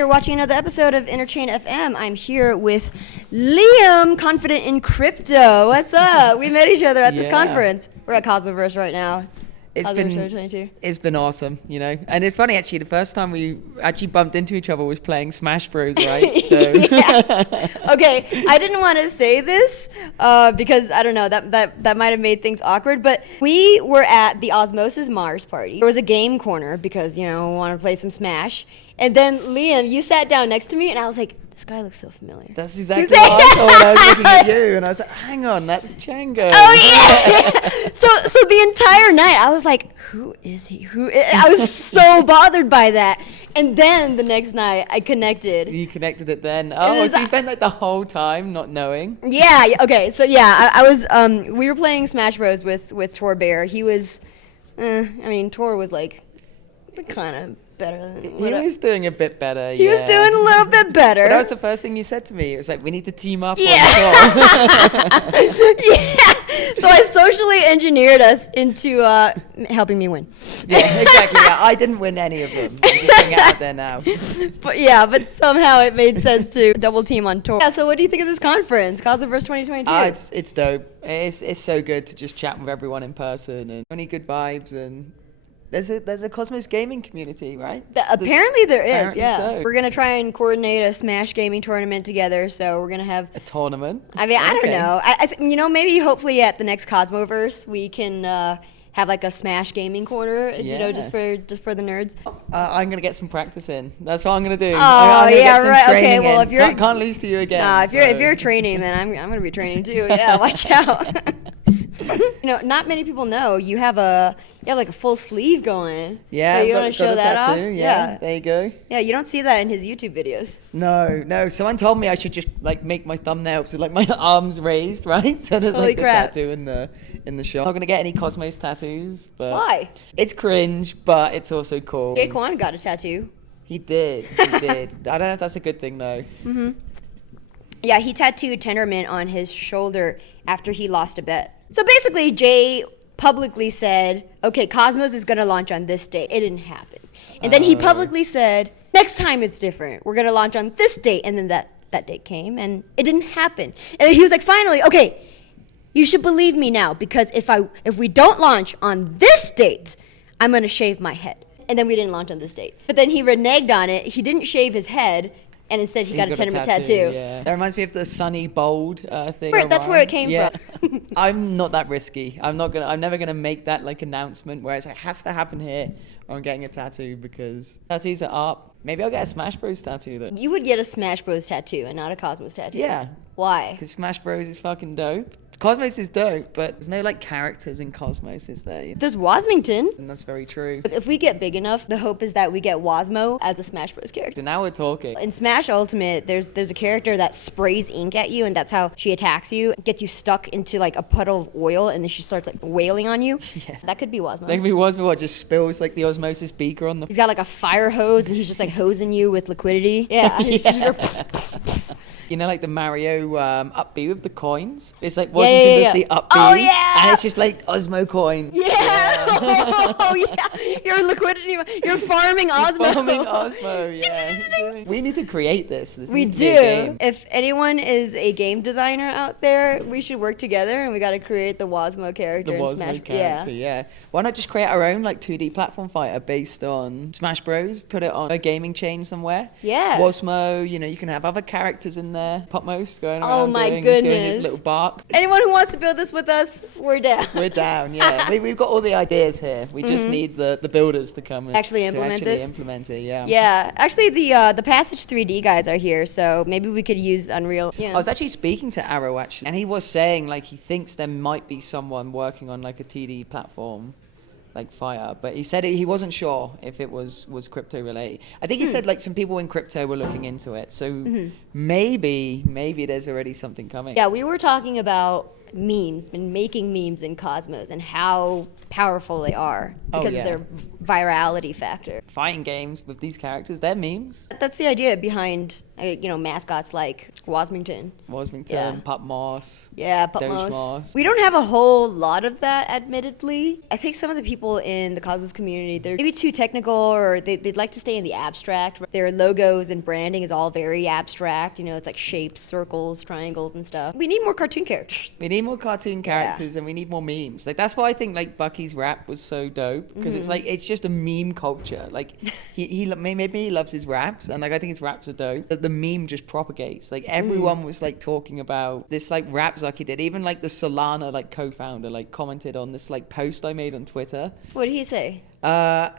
You're watching another episode of Interchain FM. I'm here with Liam, confident in crypto. What's up? We met each other at this conference. We're at Cosmoverse right now. It's been awesome, you know. And it's funny, actually, the first time we actually bumped into each other was playing Smash Bros, right? So Okay, I didn't want to say this because, I don't know, that might have made things awkward. But we were at the Osmosis Mars party. There was a game corner because, you know, we wanted to play some Smash. And then, Liam, you sat down next to me, and I was like, this guy looks so familiar. That's exactly what I thought when I was looking at you. And I was like, hang on, that's Chjango. Oh, yeah. So the entire night, I was like, who is he? I was so bothered by that. And then the next night, I connected. You connected it then? Oh, so you spent like the whole time not knowing? Yeah, okay. So, yeah, I was, we were playing Smash Bros. with Tor Bear. He was, Tor was like kind of better than he was doing a bit better. He was doing a little bit better. But that was the first thing you said to me. It was like, we need to team up. Yeah. Yeah. So I socially engineered us into helping me win. Yeah, exactly. Yeah, I didn't win any of them. I'm just putting it out there now. But somehow it made sense to double team on Tor. Yeah. So what do you think of this conference, Cosmoverse 2022? It's dope. It's so good to just chat with everyone in person and only good vibes and. There's a Cosmos gaming community, right? Apparently there is, apparently yeah. So. We're going to try and coordinate a Smash gaming tournament together, so we're going to have... A tournament? I mean, I don't know. Maybe hopefully at the next Cosmoverse we can have like a Smash gaming corner, you know, just for the nerds. I'm going to get some practice in. That's what I'm going to do. Oh, yeah, right. Okay, well, if you're... Can't lose to you again. If you're training, then I'm going to be training too. Yeah, watch out. You know, not many people know you have like a full sleeve going. Yeah, so you want to show that tattoo, off? Yeah, there you go. Yeah, you don't see that in his YouTube videos. No. Someone told me I should just like make my thumbnail so like my arms raised, right? So there's Holy like crap. the tattoo in the shop. I'm not gonna get any Cosmos tattoos, but why? It's cringe, but it's also cool. Jay Kwan got a tattoo. He did. I don't know if that's a good thing though. Mhm. Yeah, he tattooed Tendermint on his shoulder after he lost a bet. So basically, Jay publicly said, okay, Cosmos is going to launch on this date. It didn't happen. And then he publicly said, next time it's different. We're going to launch on this date. And then that date came, and it didn't happen. And then he was like, finally, okay, you should believe me now, because if we don't launch on this date, I'm going to shave my head. And then we didn't launch on this date. But then he reneged on it. He didn't shave his head. And instead, he got a Tendermint tattoo. Yeah. That reminds me of the Sunny Bold thing. That's where it came from. I'm not that risky. I'm never gonna make that like announcement where it's like, it has to happen here, or I'm getting a tattoo, because tattoos are art. Maybe I'll get a Smash Bros tattoo then. You would get a Smash Bros tattoo and not a Cosmos tattoo. Yeah. Why? Because Smash Bros is fucking dope. Cosmos is dope, but there's no like characters in Cosmos, is there? There's Wasmington. And that's very true. But if we get big enough, the hope is that we get Wasmo as a Smash Bros character. So now we're talking. In Smash Ultimate, there's a character that sprays ink at you, and that's how she attacks you. Gets you stuck into like a puddle of oil, and then she starts like wailing on you. Yes. That could be Wasmo. That could be Wasmo, what just spills like the osmosis beaker on the... He's got like a fire hose, and he's just like hosing you with liquidity. Yeah. You know, like the Mario up B with the coins? It's like Washington does the up B. Oh, yeah! And it's just like Osmo coin. Yeah! Oh, yeah! You're liquidity. You're farming Osmo. Farming Osmo, yeah. We need to create this. We do. If anyone is a game designer out there, we should work together, and we got to create the Wasmo character in Smash. Yeah. Why not just create our own like 2D platform fighter based on Smash Bros? Put it on a gaming chain somewhere. Yeah. Wasmo, you know, you can have other characters in there. Popmos going around. Oh my doing goodness. his little barks. Anyone who wants to build this with us, we're down. We're down, yeah. We've got all the ideas here. We just need the builders to come and actually implement this. Implement it, yeah. Yeah. Actually, the Passage 3D guys are here, so maybe we could use Unreal. Yeah. I was actually speaking to Arrow actually, and he was saying like he thinks there might be someone working on like a TD platform. Like fire, but he said he wasn't sure if it was crypto related. I think he said like some people in crypto were looking into it, so maybe there's already something coming. Yeah, we were talking about memes, been making memes in Cosmos and how powerful they are because yeah. of their virality factor. Fighting games with these characters, they're memes. That's the idea behind, mascots like Wasmington. Wasmington, Yeah. Pup Moss. Yeah, Doge Putmos. Moss. We don't have a whole lot of that, admittedly. I think some of the people in the Cosmos community, they're maybe too technical, or they'd like to stay in the abstract. Their logos and branding is all very abstract. It's like shapes, circles, triangles, and stuff. We need more cartoon characters. We need more cartoon characters and we need more memes. Like that's why I think like Bucky's rap was so dope, because it's like it's just a meme culture. Like he maybe he loves his raps, and like I think his raps are dope. But the meme just propagates. Like everyone was like talking about this like rap Zucky did. Even like the Solana like co-founder like commented on this like post I made on Twitter. What did he say?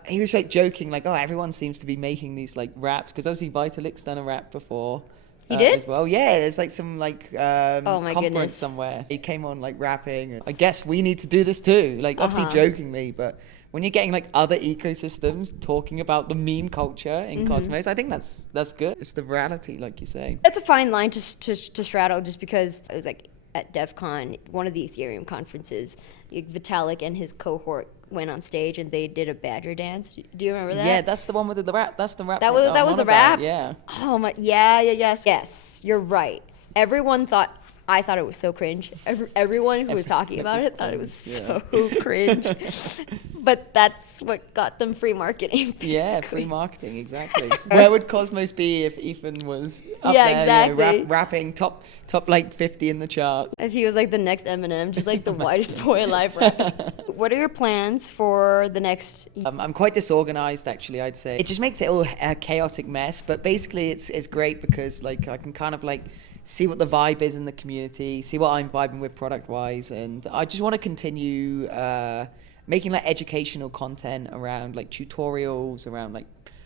He was like joking like, oh, everyone seems to be making these like raps, because obviously Vitalik's done a rap before. He did? As well. Yeah, there's like some like Oh my conference goodness. somewhere. He came on like rapping. I guess we need to do this too. Like obviously jokingly, but when you're getting like other ecosystems talking about the meme culture in Cosmos, I think that's good. It's the virality, like you say. That's a fine line to straddle, just because it was like at DEF CON, one of the Ethereum conferences, Vitalik and his cohort went on stage and they did a badger dance. Do you remember that? Yeah, that's the one with the rap. That's the rap. That was I'm the on about. rap? Yeah. Oh my, yes, you're right. I thought it was so cringe. Everyone who was talking about it thought it was so cringe. But that's what got them free marketing. Yeah, basically. free marketing, exactly. Where would Cosmos be if Ethan was up Yeah, there, exactly. rapping top like 50 in the charts? If he was like the next Eminem, just like the whitest boy alive. Right? What are your plans for the next? I'm quite disorganized, actually, I'd say. It just makes it all a chaotic mess, but basically it's great because like I can kind of like see what the vibe is in the community, see what I'm vibing with product-wise, and I just want to continue making like educational content around like tutorials, around like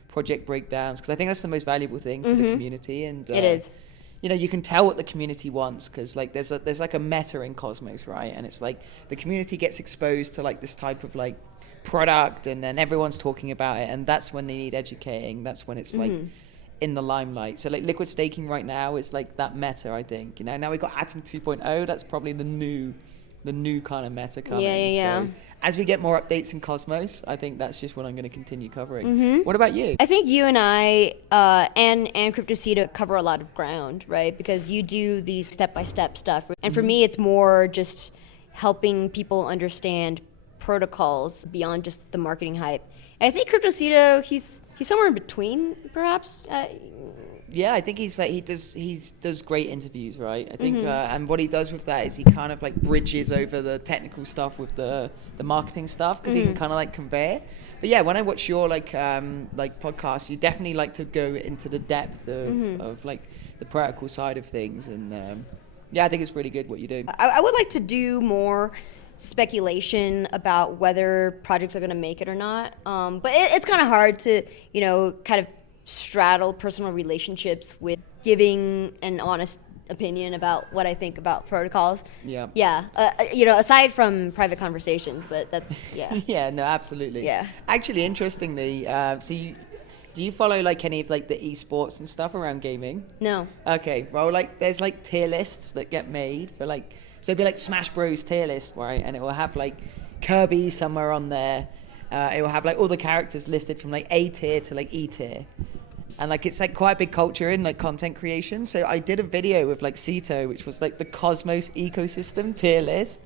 project breakdowns, because I think that's the most valuable thing for the community. And It is. You can tell what the community wants, because like there's like a meta in Cosmos, right? And it's like the community gets exposed to like this type of like product, and then everyone's talking about it, and that's when they need educating. That's when it's like in the limelight. So like liquid staking right now is like that meta, I think. Now we've got Atom 2.0. That's probably the new kind of meta coming. Yeah. So as we get more updates in Cosmos, I think that's just what I'm going to continue covering. What about you? I think you and I and CryptoCito cover a lot of ground, right? Because you do these step-by-step stuff. And for me, it's more just helping people understand protocols beyond just the marketing hype. And I think CryptoCito, he's somewhere in between, perhaps. Yeah, I think he does great interviews, right? I think, and what he does with that is he kind of like bridges over the technical stuff with the marketing stuff, because he can kind of like convey it. But yeah, when I watch your like podcast, you definitely like to go into the depth of like the practical side of things, and yeah, I think it's really good what you do. I would like to do more speculation about whether projects are going to make it or not. But it's kind of hard to, kind of straddle personal relationships with giving an honest opinion about what I think about protocols. Yeah. Yeah. Aside from private conversations, but that's, yeah. Yeah, no, absolutely. Yeah. Actually, interestingly, do you follow like any of like the esports and stuff around gaming? No. Okay, well, like there's like tier lists that get made for like, so it'd be like Smash Bros tier list, right? And it will have like Kirby somewhere on there. It will have like all the characters listed from like A tier to like E tier. And like it's like quite a big culture in like content creation. So I did a video with like Cito, which was like the Cosmos ecosystem tier list.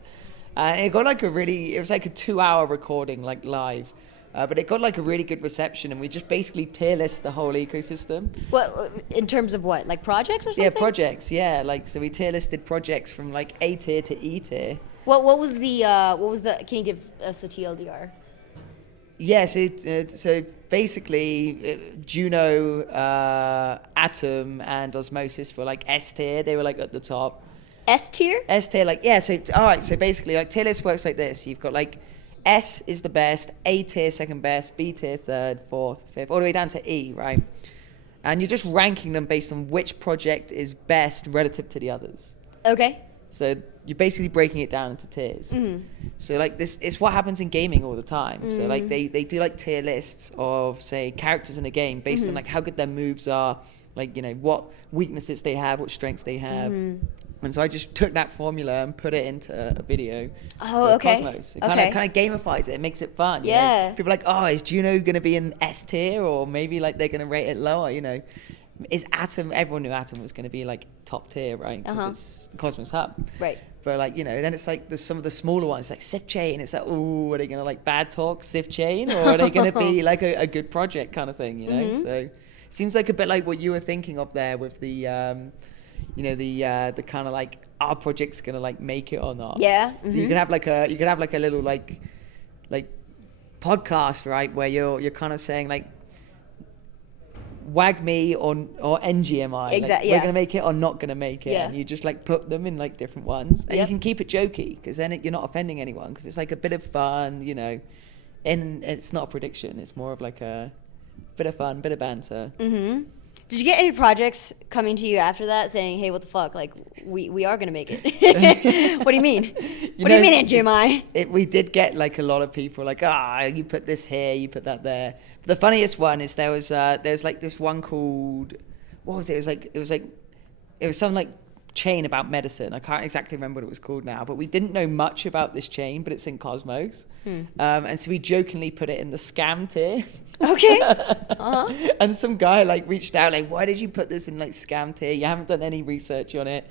And it got like it was like a 2-hour recording like live. But it got like a really good reception, and we just basically tier list the whole ecosystem. What, in terms of what, like projects or something? Yeah, projects. Yeah, like so we tier listed projects from like A tier to E tier. What was the can you give us a TLDR? Yeah, so basically Juno, Atom, and Osmosis were like S tier. They were like at the top. S tier? S tier, like yeah. So all right. So basically, like tier list works like this. You've got like S is the best, A tier second best, B tier third, fourth, fifth, all the way down to E, right? And you're just ranking them based on which project is best relative to the others. Okay. So you're basically breaking it down into tiers. So like this is what happens in gaming all the time. So like they do like tier lists of say characters in a game based on like how good their moves are, like what weaknesses they have, what strengths they have. And so I just took that formula and put it into a video. Oh, for okay. Cosmos. It Okay. kind of gamifies it. It makes it fun. you know? Yeah. People are like, oh, is Juno going to be an S tier, or maybe like they're going to rate it lower? You know, is Atom? Everyone knew Atom was going to be like top tier, right? Because it's Cosmos Hub. Right. But like, you know, then it's like there's some of the smaller ones like Sif Chain. It's like, oh, are they going to like bad talk Sif Chain, or are they going to be like a good project kind of thing? You know, so seems like a bit like what you were thinking of there with the, you know, the kind of like our project's going to like make it or not. Yeah. So you could have like a little like podcast, right, where you're kind of saying like, WAGME or NGMI. Exactly. We're gonna make it or not gonna make it, Yeah. and you just like put them in like different ones, and Yep. you can keep it jokey because then you're not offending anyone because it's like a bit of fun, you know, and it's not a prediction. It's more of like a bit of fun, bit of banter. Mm-hmm. Did you get any projects coming to you after that saying, "Hey, what the fuck? Like, we are gonna make it"? What do you mean? What do you mean, NGMI? We did get like a lot of people like, you put this here, you put that there. But the funniest one is there's like this one called, what was it? It was some like chain about medicine. I can't exactly remember what it was called now, but we didn't know much about this chain, but it's in Cosmos. And so we jokingly put it in the scam tier. Okay. And some guy like reached out like, why did you put this in like scam tier? You haven't done any research on it.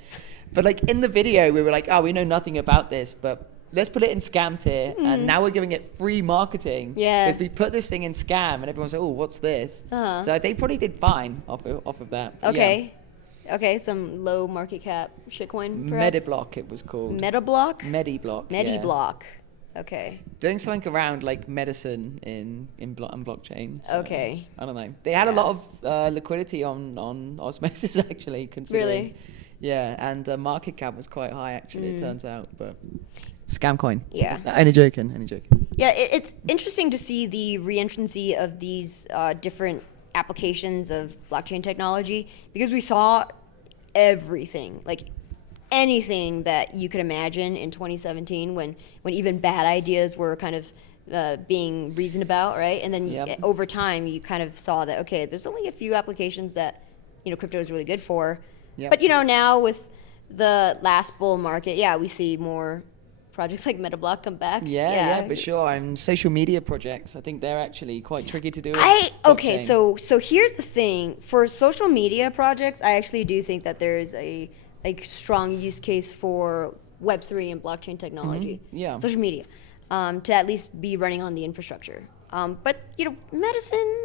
But like in the video, we were like, we know nothing about this, but let's put it in scam tier. And now we're giving it free marketing. Yeah. Because we put this thing in scam and everyone's like, oh, what's this? So they probably did fine off of that. But Okay. Okay, some low market cap shitcoin, yeah. perhaps? Mediblock it was called. Metablock? Mediblock. Yeah. Mediblock. Okay. Doing something around like medicine in blockchain. So, Okay. I don't know. They had a lot of liquidity on Osmosis actually, considering. Really? Yeah, and market cap was quite high actually. It turns out, but scam coin. Yeah. Any joking. Yeah, it's interesting to see the reentrancy of these different applications of blockchain technology, because we saw everything, like anything that you could imagine in 2017 when even bad ideas were kind of being reasoned about, right? And then over time you kind of saw that, okay, there's only a few applications that, you know, crypto is really good for. Yep. But, you know, now with the last bull market, we see more projects like Metablock come back. Yeah, for sure. And social media projects, I think they're actually quite tricky to do. Okay, so here's the thing. For social media projects, I actually do think that there's a strong use case for Web3 and blockchain technology. Yeah. Social media, to at least be running on the infrastructure. But, you know, medicine,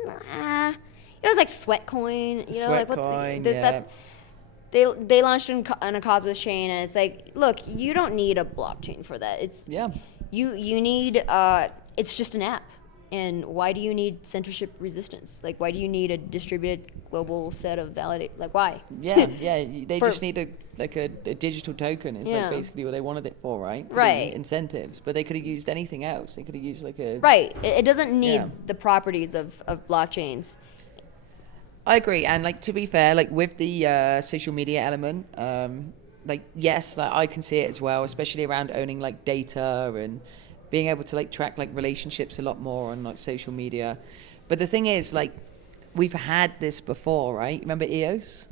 it's like Sweatcoin. You know, like Sweatcoin, that. They launched on a Cosmos chain, and it's like, look, you don't need a blockchain for that. You need it's just an app. And why do you need censorship resistance? Like, why do you need a distributed global set of validate? Like, why? Yeah. They just need a digital token. It's like basically what they wanted it for, right? Right. Incentives, but they could have used anything else. They could have used like a right. It doesn't need the properties of blockchains. I agree, and like to be fair, like with the social media element, like yes, like I can see it as well, especially around owning like data and being able to like track like relationships a lot more on like social media. But the thing is, like we've had this before, right? Remember EOS?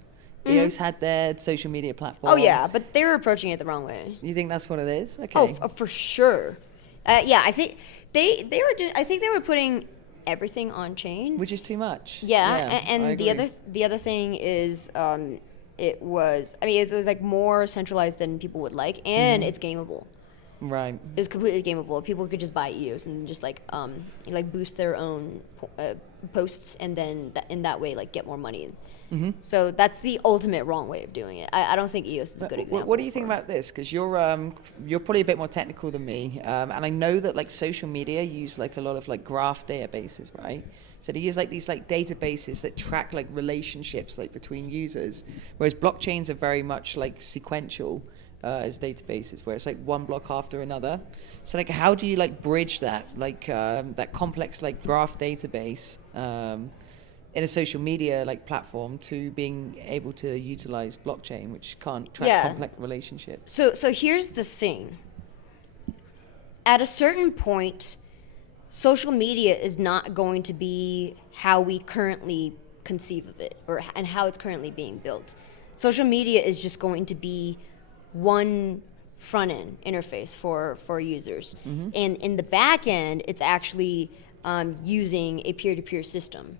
EOS had their social media platform. Oh yeah, but they were approaching it the wrong way. You think that's what it is? Okay. Oh, for sure. I think they were doing. I think they were putting everything on chain, which is too much. And the other thing is it was like more centralized than people would like, and it's gameable. Right. It was completely gameable. People could just buy EOS and just like boost their own posts, and then in that way like get more money. So that's the ultimate wrong way of doing it. I don't think EOS is a good example. What do you think about this? Because you're probably a bit more technical than me, and I know that like social media use like a lot of like graph databases, right? So they use like these like databases that track like relationships like between users, whereas blockchains are very much like sequential as databases, where it's like one block after another. So like how do you like bridge that like that complex like graph database in a social media like platform to being able to utilize blockchain, which can't track complex relationships? So here's the thing. At a certain point, social media is not going to be how we currently conceive of it, and how it's currently being built. Social media is just going to be one front end interface for users. Mm-hmm. And in the back end, it's actually using a peer-to-peer system.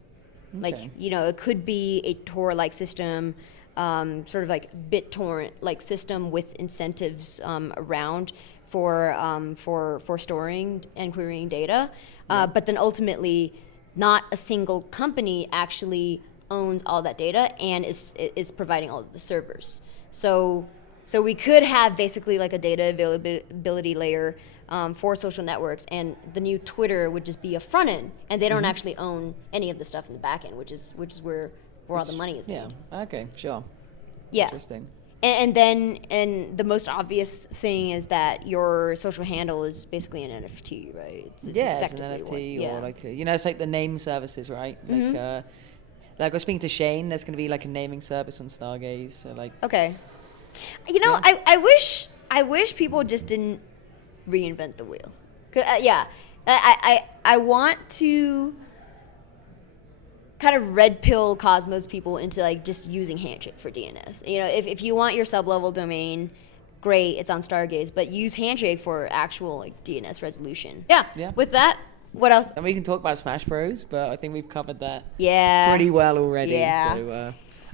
Like, Okay. it could be a Tor-like system, sort of like BitTorrent-like system with incentives around for storing and querying data. But then ultimately, not a single company actually owns all that data and is providing all of the servers. So we could have basically like a data availability layer for social networks, and the new Twitter would just be a front end, and they don't actually own any of the stuff in the back end, which is where all the money is made. Yeah. Okay. Sure. Yeah. Interesting. And then the most obvious thing is that your social handle is basically an NFT, right? It's Yeah, it's an effectively NFT one. or like it's like the name services, right? Like I was speaking to Shane. There's going to be like a naming service on Stargaze. So like, Okay. Yeah. I wish people just didn't reinvent the wheel. 'Cause, I want to kind of red pill Cosmos people into like just using Handshake for DNS. If you want your sub-level domain, great, it's on Stargaze, but use Handshake for actual like DNS resolution. Yeah. Yeah. With that, what else? and we can talk about Smash Bros, but I think we've covered that Yeah. pretty well already. Yeah. So Yeah.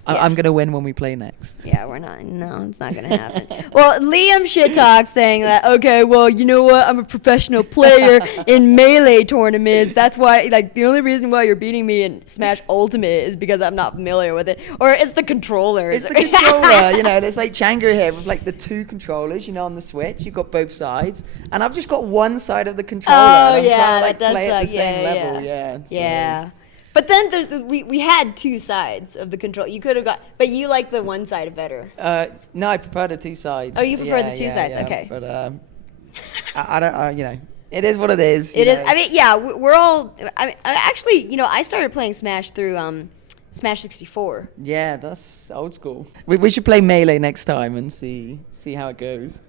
I'm going to win when we play next. Yeah, we're not. No, it's not going to happen. Well, Liam shit talks saying that, okay, well, you know what? I'm a professional player in Melee tournaments. That's why, like, the only reason why you're beating me in Smash Ultimate is because I'm not familiar with it. Or it's the controllers. It's the controller, there's like Chjango here with like the two controllers, on the Switch. You've got both sides. And I've just got one side of the controller. Oh, and I'm yeah, trying to, that does play suck. at the same Yeah, level. yeah. So- Yeah. But then we had two sides of the control. You could have but you like the one side better. No, I prefer the two sides. Oh, you prefer the two sides, okay. But I don't, it is what it is. It is. I mean, yeah, we're all. Actually, I started playing Smash through Smash 64. Yeah, that's old school. We should play Melee next time and see how it goes.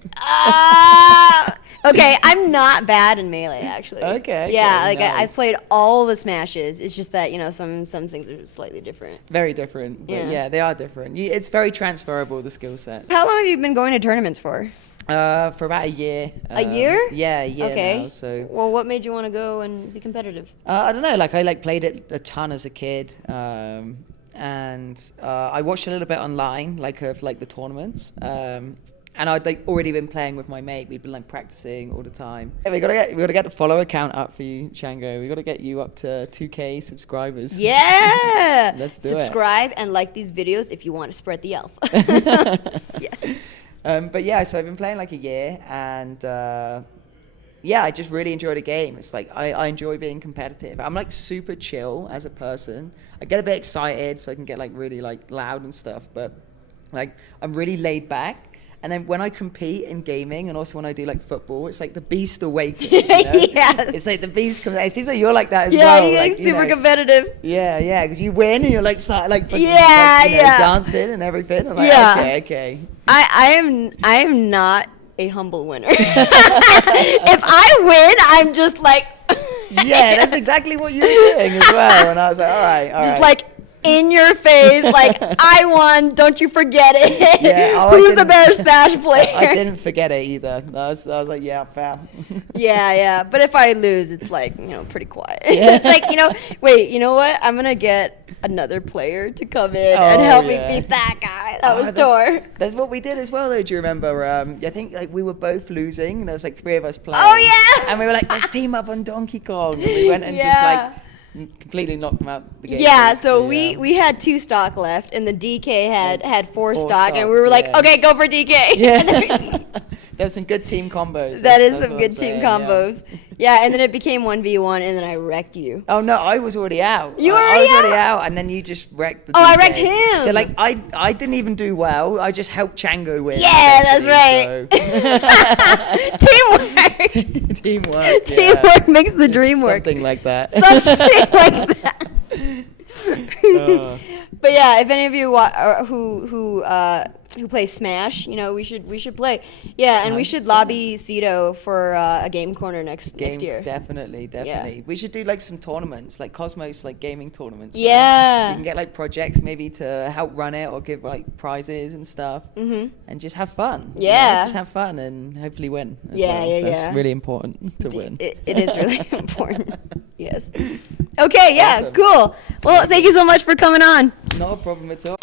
Okay, I'm not bad in Melee actually. Okay, Yeah, okay, like I've nice. played all the Smashes. It's just that some things are slightly different. Very different, but Yeah. yeah, they are different. It's very transferable, the skill set. How long have you been going to tournaments for? For about a year. A year? Yeah, a year Okay. now. So Well, what made you want to go and be competitive? I don't know. Like I played it a ton as a kid, and I watched a little bit online, of the tournaments. And I'd already been playing with my mate. We'd been practicing all the time. Yeah, we gotta get the follower count up for you, Chjango. We gotta get you up to 2K subscribers. Yeah. Let's do it. Subscribe and like these videos if you want to spread the alpha. Yes. But yeah, so I've been playing a year, and I just really enjoy the game. It's I enjoy being competitive. I'm super chill as a person. I get a bit excited, so I can get really loud and stuff. But I'm really laid back. And then when I compete in gaming, and also when I do football, it's the beast awakens. Yeah. It's the beast comes out. It seems like you're like that as Yeah, well. you're super competitive. Yeah, because you win and you're start fucking, Yeah. dancing and everything. And Yeah. okay. I am not a humble winner. If I win, I'm just Yeah, that's exactly what you were doing as well. And I was all right. just in your face, I won, don't you forget it. Yeah, Who's the better Smash player? I didn't forget it either. I was yeah, fair. Yeah. But if I lose, it's pretty quiet. Yeah. It's wait, you know what? I'm gonna get another player to come in and help me beat that guy. That was Tor. That's what we did as well, though. Do you remember? I think we were both losing, and there was three of us playing. Oh yeah. And we were let's team up on Donkey Kong. And we went and Yeah. just completely knocked them out the game. Yeah, so basically, we had 2 stock left, and the DK had 4 4 stock, and we stocks, were like, yeah. okay, go for DK. Yeah. There's some good team combos. That is That's some what good I'm team saying, combos. Yeah, and then it became 1v1, and then I wrecked you. Oh no, I was already out. You were I already was already out? out, and then you just wrecked the. Oh, I DK. wrecked him. So I didn't even do well. I just helped Chjango win. Yeah, that's essentially, Teamwork. so- Teamwork. Teamwork makes the dream work. Something like that. Something like that. Uh, But yeah, if any of you who play Smash, we should play. Yeah, and we should 100%. lobby Cito for a game corner next year. Definitely. We should do like some tournaments, like Cosmos, like gaming tournaments. right? Yeah. We can get like projects maybe to help run it or give like prizes and stuff, and just have fun. Yeah. just have fun and hopefully win. As Yeah, well. yeah, That's yeah. really important to win. It is really important. Yes. Okay. Yeah. Awesome. Cool. Well, thank you so much for coming on. No problem at all.